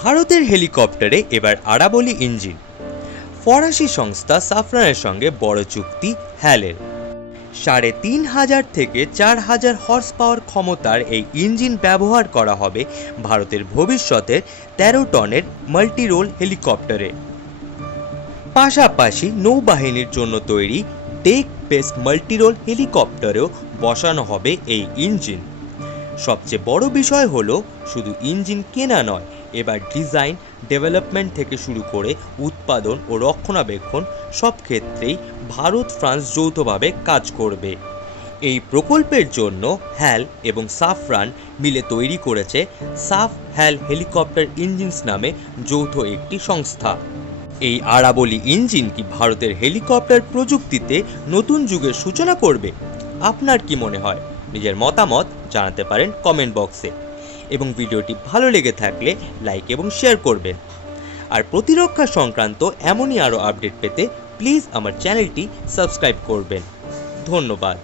ভারতের হেলিকপ্টারে এবার আরাবলি ইঞ্জিন। ফরাসি সংস্থা সাফরানের সঙ্গে বড় চুক্তি হ্যালের। ৩,৫০০ থেকে ৪,০০০ হর্স পাওয়ার ক্ষমতার এই ইঞ্জিন ব্যবহার করা হবে ভারতের ভবিষ্যতের ১৩ টনের মাল্টিরোল হেলিকপ্টারে। পাশাপাশি নৌবাহিনীর জন্য তৈরি ডেক বেস মাল্টিরোল হেলিকপ্টারেও বসানো হবে এই ইঞ্জিন। সবচেয়ে বড় বিষয় হলো শুধু ইঞ্জিন কেনা নয়, এবার ডিজাইন, ডেভেলপমেন্ট থেকে শুরু করে উৎপাদন ও রক্ষণাবেক্ষণ সব ক্ষেত্রেই ভারত ফ্রান্স যৌথভাবে কাজ করবে। এই প্রকল্পের জন্য হ্যাল এবং সাফরান মিলে তৈরি করেছে সাফ হ্যাল হেলিকপ্টার ইঞ্জিনস নামে যৌথ একটি সংস্থা। এই আরাবলি ইঞ্জিন কি ভারতের হেলিকপ্টার প্রযুক্তিতে নতুন যুগের সূচনা করবে? আপনার কি মনে হয়? নিজের মতামত জানাতে পারেন কমেন্ট বক্সে, এবং ভিডিওটি ভালো লেগে থাকলে লাইক এবং শেয়ার করবেন। আর প্রতিরক্ষা সংক্রান্ত এমনই আরও আপডেট পেতে প্লিজ আমার চ্যানেলটি সাবস্ক্রাইব করবেন। ধন্যবাদ।